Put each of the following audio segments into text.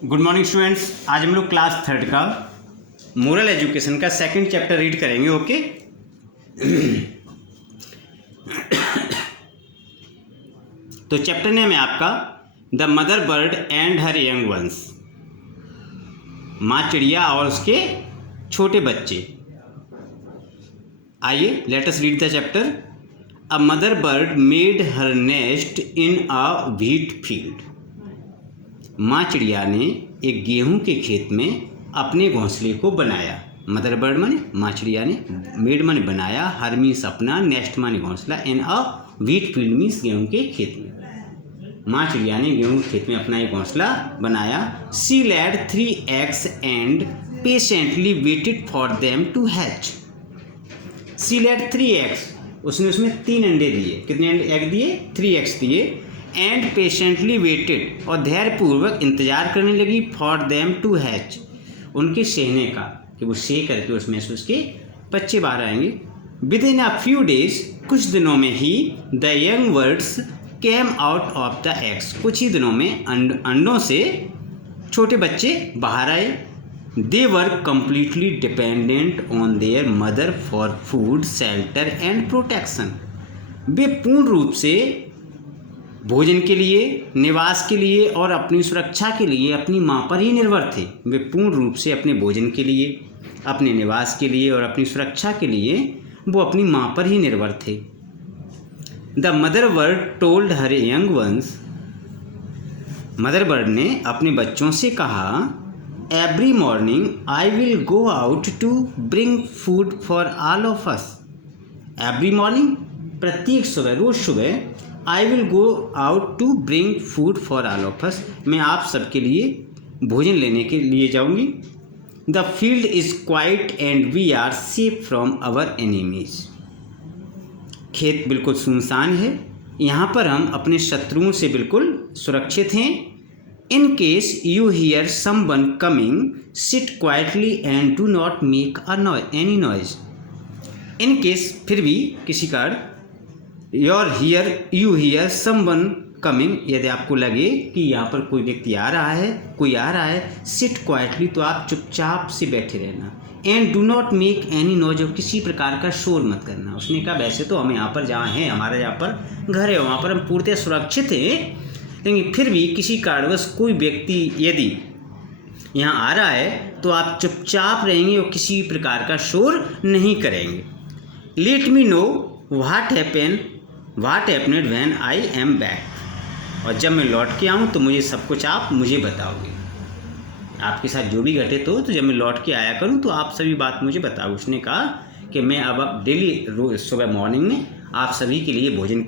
Good morning students. आज हम लोग क्लास 3 का मोरल एजुकेशन का सेकंड चैप्टर रीड करेंगे। ओके तो चैप्टर नेम है आपका the mother bird and her young once. माँ चिड़िया और उसके छोटे बच्चे। आइए let us read the chapter. A mother bird made her nest in a wheat field. माँ चिड़िया ने एक गेहूं के खेत में अपने घोंसले को बनाया। मदर बर्ड माने माँ चिड़िया ने, मेड माने बनाया, हर मीन्स अपना, नेस्ट माने घोंसला, इन अ व्हीट फील्ड मीन्स गेहूं के खेत में। माँ चिड़िया ने गेहूं के खेत में अपना एक घोंसला बनाया। She laid 3 eggs and patiently waited for them to hatch. She laid 3 eggs, उसने उसमें 3 अंडे दिए। कितने एग दिए? 3 eggs दिए। एंड पेशेंटली वेटेड, और धैर्यपूर्वक इंतजार करने लगी, फॉर देम टू हैच, उनके सेहने का, कि वो सेह करके उसमें से उसके बच्चे बाहर आएंगे। Within a few days, कुछ दिनों में ही, the young birds came out of the eggs, कुछ ही दिनों में अंडों से छोटे बच्चे बाहर आए। They were completely dependent on their mother for food, shelter and protection. वे पूर्ण रूप से भोजन के लिए, निवास के लिए और अपनी सुरक्षा के लिए अपनी माँ पर ही निर्भर थे। वे पूर्ण रूप से अपने भोजन के लिए, अपने निवास के लिए और अपनी सुरक्षा के लिए वो अपनी माँ पर ही निर्भर थे। The mother bird told her young ones, mother bird ने अपने बच्चों से कहा, every morning I will go out to bring food for all of us. Every morning, प्रत्येक सुबह, रोज सुबह, I will go out to bring food for all of us, मैं आप सबके लिए भोजन लेने के लिए जाऊंगी। The field is quiet and we are safe from our enemies. खेत बिल्कुल सुनसान है, यहाँ पर हम अपने शत्रुओं से बिल्कुल सुरक्षित हैं। In case you here someone coming, sit quietly and do not make any noise. In case, फिर भी, किसी कारण, यू हियर समवन कमिंग, यदि आपको लगे कि यहाँ पर कोई व्यक्ति आ रहा है, सिट क्वाइटली, तो आप चुपचाप से बैठे रहना। And do not make any noise, किसी प्रकार का शोर मत करना। उसने कहा वैसे तो हम यहाँ पर जहाँ हैं, हमारा यहाँ पर घर है, वहाँ पर हम पूर्णतः सुरक्षित हैं, लेकिन फिर भी किसी कारणवश कोई व्यक्ति यदि यहाँ आ रहा है तो आप चुपचाप रहेंगे और किसी प्रकार का शोर नहीं करेंगे। Let me know what happened when I am back, और जब मैं लौट के आऊँ तो मुझे सब कुछ आप मुझे बताओगे। आपके साथ जो भी घटे तो जब मैं लौट के आया करूँ तो आप सभी बात मुझे बताओ। उसने कहा कि मैं अब डेली रोज सुबह मॉर्निंग में आप सभी के लिए भोजन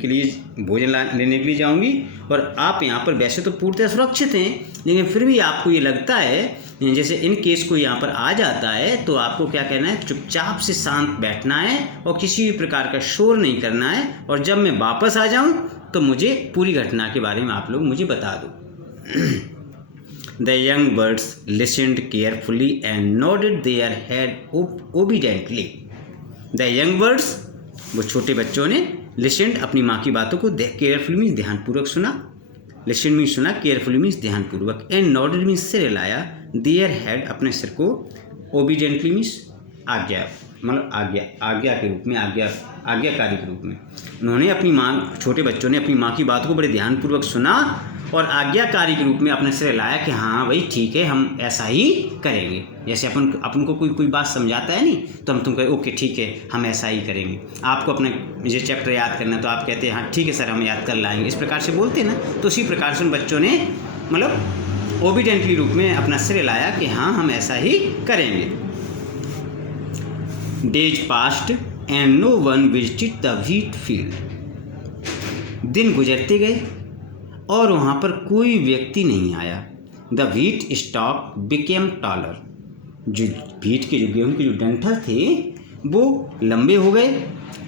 लेने के लिए जाऊंगी, और आप यहाँ पर वैसे तो पूर्णतः सुरक्षित हैं, लेकिन फिर भी आपको ये लगता है जैसे इन केस कोई यहाँ पर आ जाता है तो आपको क्या करना है, चुपचाप से शांत बैठना है और किसी भी प्रकार का शोर नहीं करना है, और जब मैं वापस आ जाऊँ तो मुझे पूरी घटना के बारे में आप लोग मुझे बता दो। The young birds listened carefully and nodded their head obediently. The young birds, वो छोटे बच्चों ने, listened, अपनी माँ की बातों को केयरफुली मीन्स ध्यानपूर्वक सुना, listen मीन्स सुना, केयरफुली मीन्स ध्यानपूर्वक, and nodded मीन्स सिर हिलाया, their head, अपने सिर को, obediently मीन्स आज्ञा, मतलब आज्ञा के रूप में, आज्ञाकारी के रूप में। उन्होंने अपनी माँ, छोटे बच्चों ने अपनी माँ की बातों को बड़े ध्यानपूर्वक सुना और आज्ञाकारी के रूप में अपने सिर हिलाया कि हाँ भाई ठीक है, हम ऐसा ही करेंगे। जैसे अपन को कोई बात समझाता है नहीं तो हम तुमको ओके ठीक है हम ऐसा ही करेंगे। आपको अपना ये चैप्टर याद करना तो आप कहते हैं हाँ ठीक है सर हम याद कर लाएंगे, इस प्रकार से बोलते हैं ना। तो उसी प्रकार से उन बच्चों ने मतलब ओबीडेंटली रूप में अपना सिर हिलाया कि हाँ हम ऐसा ही करेंगे। Days passed and no one visited the wheat field. दिन गुजरते गए और वहाँ पर कोई व्यक्ति नहीं आया। The wheat stock became taller. जो व्हीट के, जो गेहूँ के जो डंठल थे वो लंबे हो गए।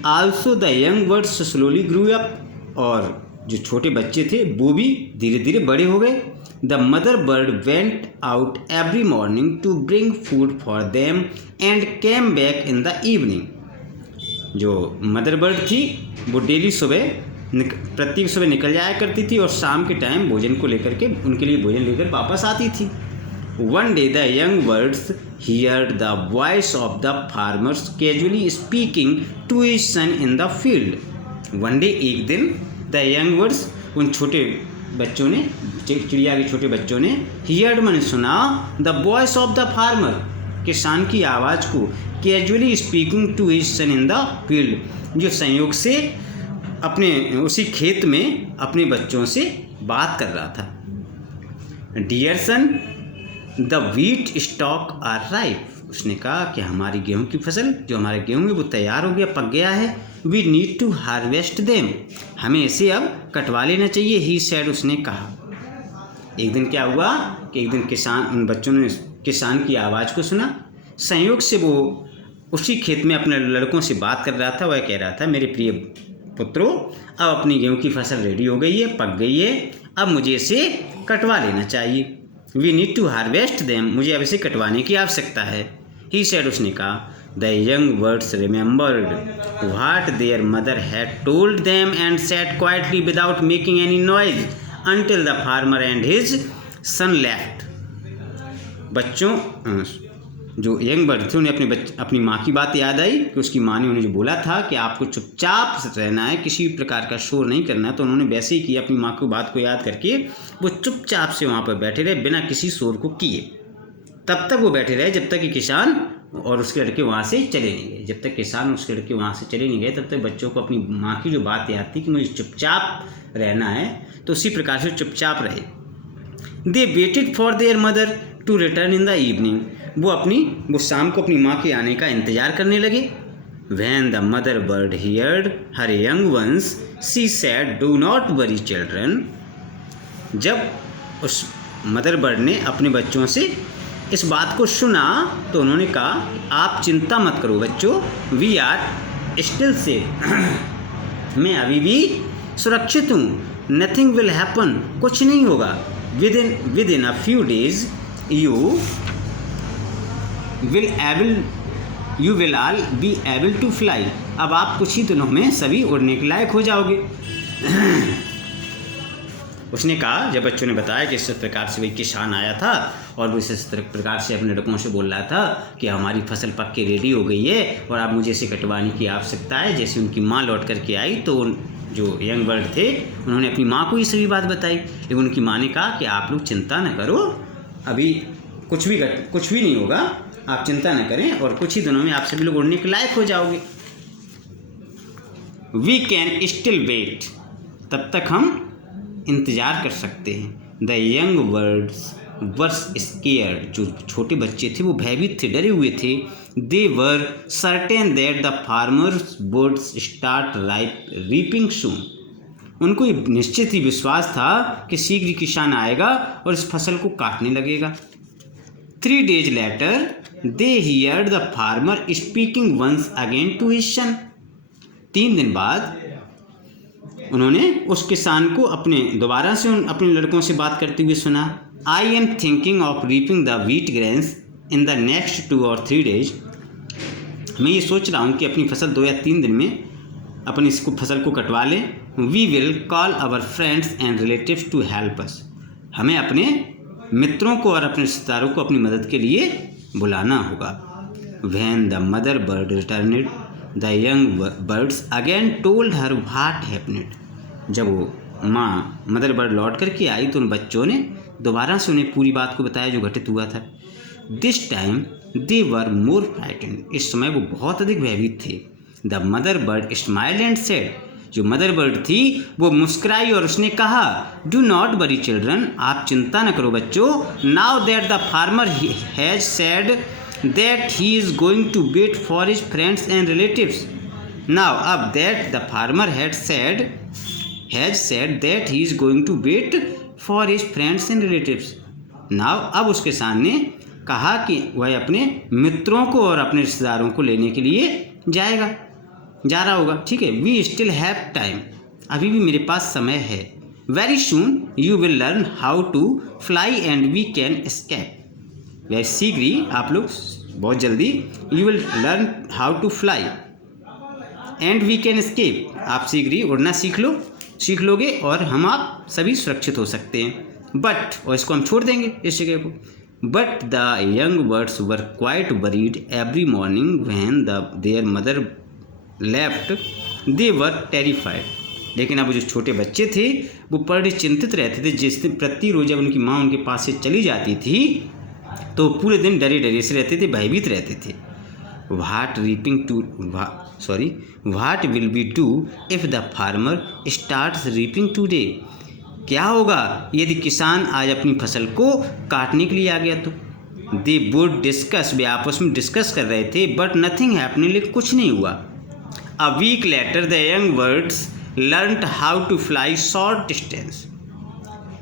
Also the young birds slowly grew up, और जो छोटे बच्चे थे वो भी धीरे धीरे बड़े हो गए। The mother bird went out every morning to bring food for them and came back in the evening. जो मदर बर्ड थी वो डेली प्रत्येक सुबह निकल जाया करती थी और शाम के टाइम भोजन को लेकर के, उनके लिए भोजन लेकर वापस आती थी। One day the young birds heard the voice of the farmer casually speaking to his son in the field. One day एक दिन the young birds उन छोटे बच्चों ने चिड़िया के छोटे बच्चों ने heard मैंने सुना the voice of the farmer किसान की आवाज़ को casually speaking to his son in the field जो संयोग से अपने उसी खेत में अपने बच्चों से बात कर रहा था. Dear son, the wheat stalk are ripe. उसने कहा कि हमारी गेहूं की फसल जो हमारे गेहूं है वो तैयार हो गया, पक गया है. We need to harvest them. हमें इसे अब कटवा लेना चाहिए. ही सैड उसने कहा. एक दिन क्या हुआ कि एक दिन उन बच्चों ने किसान की आवाज़ को सुना. संयोग से वो उसी खेत में अपने लड़कों से बात कर रहा था. वह कह रहा था मेरे प्रिय पुत्रों, अब अपनी गेहूं की फसल रेडी हो गई है, पक गई है, अब मुझे इसे कटवा लेना चाहिए. We need to harvest them. मुझे अब इसे कटवाने की आवश्यकता है. ही सेड उसने कहा. The young birds remembered what there mother had told them and set quietly without making any noise until the farmer and his sun left. बच्चों जो यंग बर्ड थे उन्हें अपनी माँ की बात याद आई कि उसकी माँ ने उन्हें जो बोला था कि आपको चुपचाप रहना है, किसी प्रकार का शोर नहीं करना है. तो उन्होंने वैसे ही किया. अपनी माँ की बात को याद करके वो चुपचाप से वहाँ पर बैठे रहे बिना किसी शोर को किए. तब तक वो बैठे रहे जब तक कि किसान और उसके लड़के वहाँ से चले नहीं गए. जब तक किसान और उसके लड़के वहाँ से चले नहीं गए तब तक बच्चों को अपनी माँ की जो बात याद थी कि मुझे चुपचाप रहना है, तो उसी प्रकार से चुपचाप रहे. They waited for their mother to return in the evening. वो शाम को अपनी माँ के आने का इंतज़ार करने लगे. When the mother bird heard her young ones, she said, "Do not worry, children." जब उस मदर बर्ड ने अपने बच्चों से इस बात को सुना तो उन्होंने कहा आप चिंता मत करो बच्चों. We are still safe. मैं अभी भी सुरक्षित हूँ. Nothing will happen. कुछ नहीं होगा. Within a few days you will all be able to fly. अब आप कुछ ही दिनों में सभी उड़ने के लायक हो जाओगे. उसने कहा. जब बच्चों ने बताया कि इस प्रकार से वही किसान आया था और वो इस प्रकार से अपने लड़कों से बोल रहा था कि हमारी फसल पक के रेडी हो गई है और अब मुझे इसे कटवाने की आवश्यकता है. जैसे उनकी माँ लौट करके आई तो जो यंग बर्ड थे उन्होंने अपनी माँ को ये सभी बात बताई. लेकिन उनकी माँ ने कहा कि आप लोग चिंता न करो, अभी कुछ भी नहीं होगा, आप चिंता न करें और कुछ ही दिनों में आप सभी लोग उड़ने के लायक हो जाओगे. We can still wait. तब तक हम इंतज़ार कर सकते हैं. The young birds were scared. जो छोटे बच्चे थे वो भयभीत थे, डरे हुए थे. They were certain that the farmers would start reaping soon. उनको ये निश्चित ही विश्वास था कि शीघ्र ही किसान आएगा और इस फसल को काटने लगेगा. 3 days later, they heard the farmer speaking once again to his son. 3 दिन बाद उन्होंने उस किसान को दोबारा से अपने लड़कों से बात करते हुए सुना. I am thinking of reaping the wheat grains in the next 2 or 3 days. मैं ये सोच रहा हूँ कि अपनी फसल 2 या 3 दिन में अपनी इसको फसल को कटवा लें. We will call our friends and relatives to help us. हमें अपने मित्रों को और अपने रिश्तेदारों को अपनी मदद के लिए बुलाना होगा. When the mother bird returned, the young birds again told her what happened. जब वो मदर बर्ड लौट करके आई तो उन बच्चों ने दोबारा से उन्हें पूरी बात को बताया जो घटित हुआ था. This time they were more frightened. इस समय वो बहुत अधिक भयभीत थे. The mother bird smiled and said, जो मदर बर्ड थी वो मुस्कुराई और उसने कहा, डू नॉट वरी चिल्ड्रन. आप चिंता न करो बच्चों. Now that the farmer has said that he is going to wait for his friends and relatives. Now अब that the farmer has said that he is going to wait for his friends and relatives. Now अब उस किसान ने कहा कि वह अपने मित्रों को और अपने रिश्तेदारों को लेने के लिए जा रहा होगा. ठीक है. We still have time. अभी भी मेरे पास समय है. Very soon you will learn how to fly and we can escape. वह शीघ्र ही आप लोग बहुत जल्दी you will learn how to fly and we can escape. आप शीघ्र ही उड़ना सीख लोगे और आप सभी सुरक्षित हो सकते हैं. बट और इसको हम छोड़ देंगे इस जगह को. But the young birds were quite worried every morning when their mother left. They were terrified. लेकिन अब जो छोटे बच्चे थे वो बड़े चिंतित रहते थे। जिस दिन प्रति रोज जब उनकी माँ उनके पास से चली जाती थी तो पूरे दिन डरे डरे से रहते थे, भयभीत रहते थे। What will we do if the farmer starts reaping today? क्या होगा यदि किसान आज अपनी फसल को काटने के लिए आ गया तो? They would discuss, वे आपस में डिस्कस कर रहे थे, बट नथिंग हैपनिंग, लेकिन कुछ नहीं हुआ। A week later the young birds learned how to fly short distance.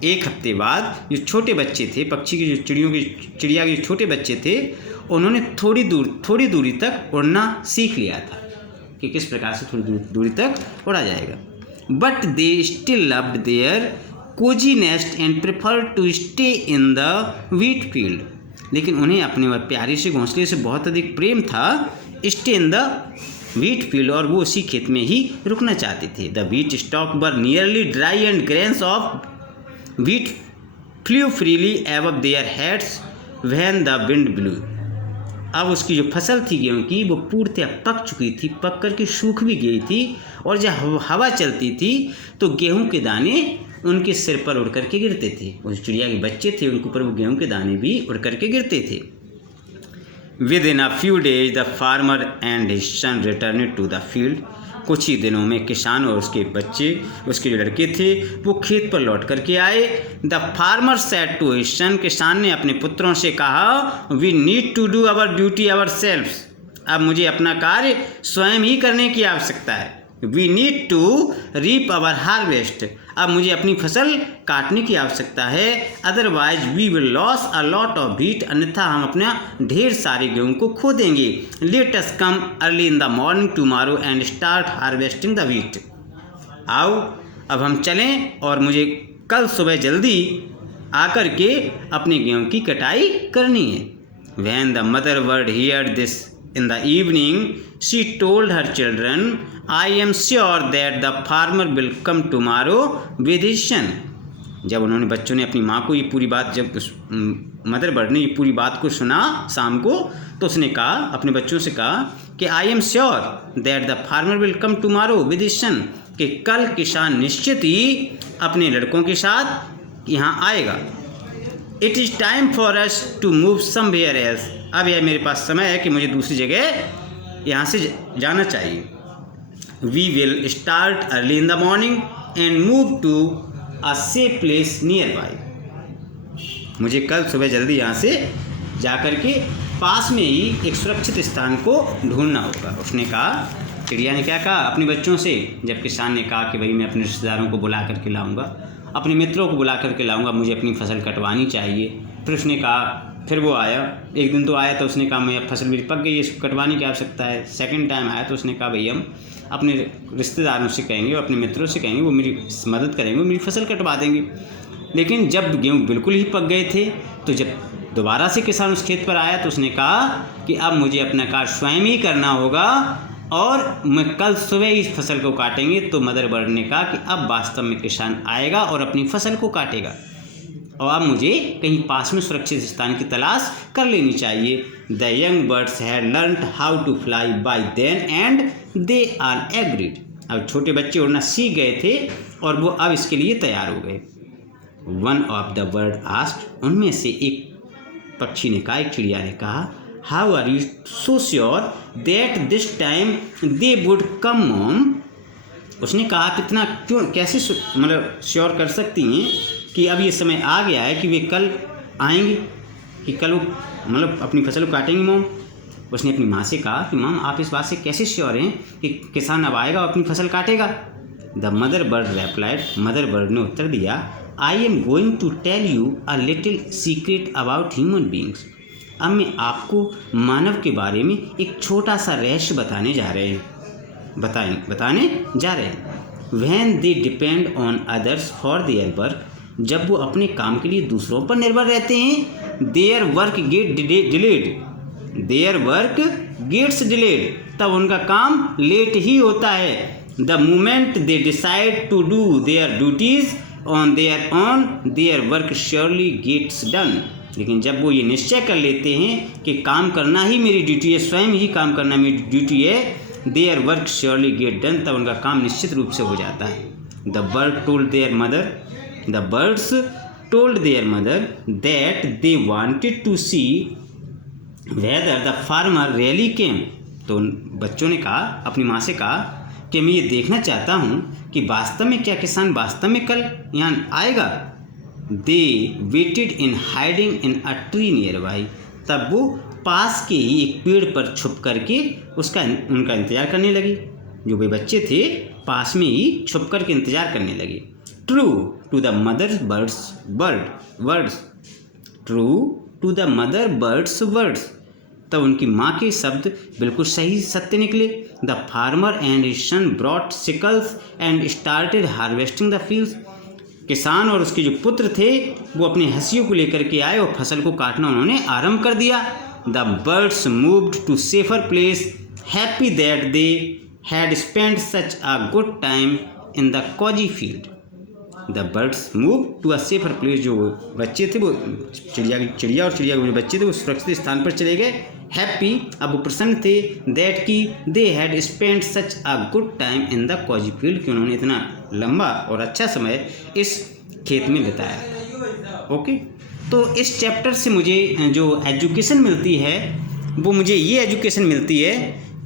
एक हफ्ते बाद जो छोटे बच्चे थे, पक्षी के जो चिड़िया के जो छोटे बच्चे थे, उन्होंने थोड़ी दूरी तक उड़ना सीख लिया था कि किस प्रकार से थोड़ी दूरी तक उड़ा जाएगा। But they still loved their cosy nest and prefer to stay in the wheat field, लेकिन उन्हें अपने प्यारे से घोंसले से बहुत अधिक प्रेम था। Stay in the wheat field, और वो उसी खेत में ही रुकना चाहते थे। The wheat stock were nearly dry and grains of wheat flu freely above their heads when the wind blue. अब उसकी जो फसल थी गेहूँ की वो पूर्णतः पक चुकी थी, पक करके सूख भी गई थी, और जब हवा चलती थी तो गेहूँ के दाने उनके सिर पर उड़ करके गिरते थे। उस चिड़िया के बच्चे थे उनके ऊपर वो गेहूँ के दाने भी उड़ करके गिरते थे। Within a few days the farmer and his son returned to the field. कुछ ही दिनों में किसान और उसके बच्चे, उसके जो लड़के थे, वो खेत पर लौट करके आए। The farmer said to his son, किसान ने अपने पुत्रों से कहा, we need to do our duty ourselves, अब मुझे अपना कार्य स्वयं ही करने की आवश्यकता है। We need to reap our harvest, अब मुझे अपनी फसल काटने की आवश्यकता है। Otherwise we will lose a lot of wheat, अन्यथा हम अपना ढेर सारे गेहूँ को खो देंगे। Let us come early in the morning tomorrow and start harvesting the wheat, आओ अब हम चलें और मुझे कल सुबह जल्दी आकर के अपने गेहूँ की कटाई करनी है। When the mother bird heard this in the evening, she told her children, I am sure that the farmer will come tomorrow with his son. जब उन्होंने बच्चों ने अपनी माँ को ये पूरी बात, जब उस मदर बर्ड ने ये पूरी बात को सुना शाम को, तो उसने कहा, अपने बच्चों से कहा कि I am sure that the farmer will come tomorrow with his son, कि कल किसान निश्चित ही अपने लड़कों के साथ यहाँ आएगा। It is time for us to move somewhere else. अब यह मेरे पास समय है कि मुझे दूसरी जगह यहाँ से जाना चाहिए। We will start early in the morning and move to a safe place nearby. मुझे कल सुबह जल्दी यहाँ से जाकर के पास में ही एक सुरक्षित स्थान को ढूंढना होगा। उसने कहा, चिड़िया ने क्या कहा अपने बच्चों से, जब किसान ने कहा कि भाई मैं अपने रिश्तेदारों को बुला करके लाऊंगा, अपने मित्रों को बुला करके लाऊंगा, मुझे अपनी फसल कटवानी चाहिए। फिर उसने कहा, फिर वो आया, एक दिन तो आया तो उसने कहा मैं फसल मेरी पक गई है, इसको कटवाने की आवश्यकता है। सेकंड टाइम आया तो उसने कहा भाई हम अपने रिश्तेदारों से कहेंगे और अपने मित्रों से कहेंगे, वो मेरी मदद करेंगे, वो मेरी फसल कटवा देंगे। लेकिन जब गेहूँ बिल्कुल ही पक गए थे तो जब दोबारा से किसान उस खेत पर आया तो उसने कहा कि अब मुझे अपना कार्य स्वयं ही करना होगा और मैं कल सुबह इस फसल को काटेंगे। तो मदर बर्ड ने कहा कि अब वास्तव में किसान आएगा और अपनी फसल को काटेगा और अब मुझे कहीं पास में सुरक्षित स्थान की तलाश कर लेनी चाहिए। The young birds had learned how to fly by then and they are agreed. अब छोटे बच्चे उड़ना सीख गए थे और वो अब इसके लिए तैयार हो गए। One of the bird asked, उनमें से एक पक्षी ने कहा, एक चिड़िया ने कहा, how are you so sure that this time they would come home. उसने कहा कितना क्यों कैसे मतलब श्योर कर सकती हैं कि अब ये समय आ गया है कि वे कल आएंगे, कि कल वो मतलब अपनी फसल को काटेंगे मॉम। उसने अपनी माँ से कहा कि मॉम आप इस बात से कैसे श्योर हैं कि किसान अब आएगा और अपनी फसल काटेगा। The mother bird replied, mother bird ने उत्तर दिया, I am going to tell you a little secret about human beings. अब मैं आपको मानव के बारे में एक छोटा सा रहस्य बताने जा रहे हैं। When they depend on others for their work, जब वो अपने काम के लिए दूसरों पर निर्भर रहते हैं, देयर वर्क गेट्स डिलेड, तब उनका काम लेट ही होता है। The moment they decide to do their duties on their own, their work surely gets done. लेकिन जब वो ये निश्चय कर लेते हैं कि काम करना ही मेरी ड्यूटी है, स्वयं ही काम करना मेरी ड्यूटी है, their work surely get done, तब उनका काम निश्चित रूप से हो जाता है। The birds told their mother that they wanted to see whether the farmer really came. तो बच्चों ने कहा, अपनी माँ से कहा कि मैं ये देखना चाहता हूँ कि वास्तव में क्या किसान वास्तव में कल यहाँ आएगा। They waited in hiding in a tree near by, तब वो पास के ही एक पेड़ पर छुप करके उनका इंतज़ार करने लगी। जो वे बच्चे थे पास में ही छुप करके इंतज़ार करने लगे। True to the mother bird's words, तब उनकी माँ के शब्द बिल्कुल सही सत्य निकले। The farmer and his son brought sickles and started harvesting the fields, किसान और उसके जो पुत्र थे वो अपने हंसियों को लेकर के आए और फसल को काटना उन्होंने आरंभ कर दिया। The birds moved to safer place happy that they had spent such a good time in the cosy field. The birds move to a safer place, जो बच्चे थे वो चिड़िया और चिड़िया के जो बच्चे थे वो सुरक्षित स्थान पर चले गए। हैप्पी, अब वो प्रसन्न थे, दैट की they had spent such a good time in the cosy field, कि उन्होंने इतना लंबा और अच्छा समय इस खेत में बिताया। ओके, तो इस चैप्टर से मुझे जो एजुकेशन मिलती है वो मुझे ये एजुकेशन मिलती है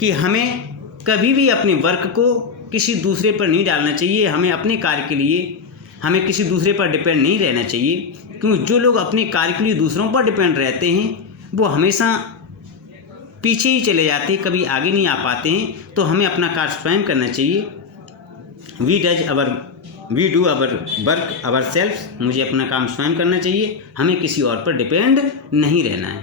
कि हमें कभी भी अपने वर्क को किसी दूसरे पर नहीं डालना चाहिए। हमें अपने कार्य के लिए हमें किसी दूसरे पर डिपेंड नहीं रहना चाहिए, क्योंकि जो लोग अपने कार्य के लिए दूसरों पर डिपेंड रहते हैं वो हमेशा पीछे ही चले जाते हैं, कभी आगे नहीं आ पाते हैं। तो हमें अपना कार्य स्वयं करना चाहिए। We do our work ourself, मुझे अपना काम स्वयं करना चाहिए, हमें किसी और पर डिपेंड नहीं रहना है।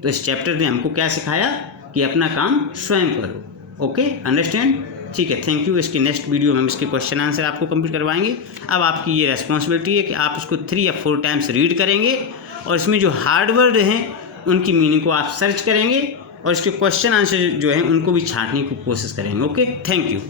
तो इस चैप्टर ने हमको क्या सिखाया कि अपना काम स्वयं करो। Okay, understand? ठीक है, थैंक यू। इसकी नेक्स्ट वीडियो में हम इसके क्वेश्चन आंसर आपको कंप्लीट करवाएंगे। अब आपकी ये रेस्पॉन्सिबिलिटी है कि आप इसको 3 या 4 टाइम्स रीड करेंगे और इसमें जो हार्ड वर्ड हैं उनकी मीनिंग को आप सर्च करेंगे और इसके क्वेश्चन आंसर जो हैं उनको भी छांटने की कोशिश करेंगे। Okay, thank you.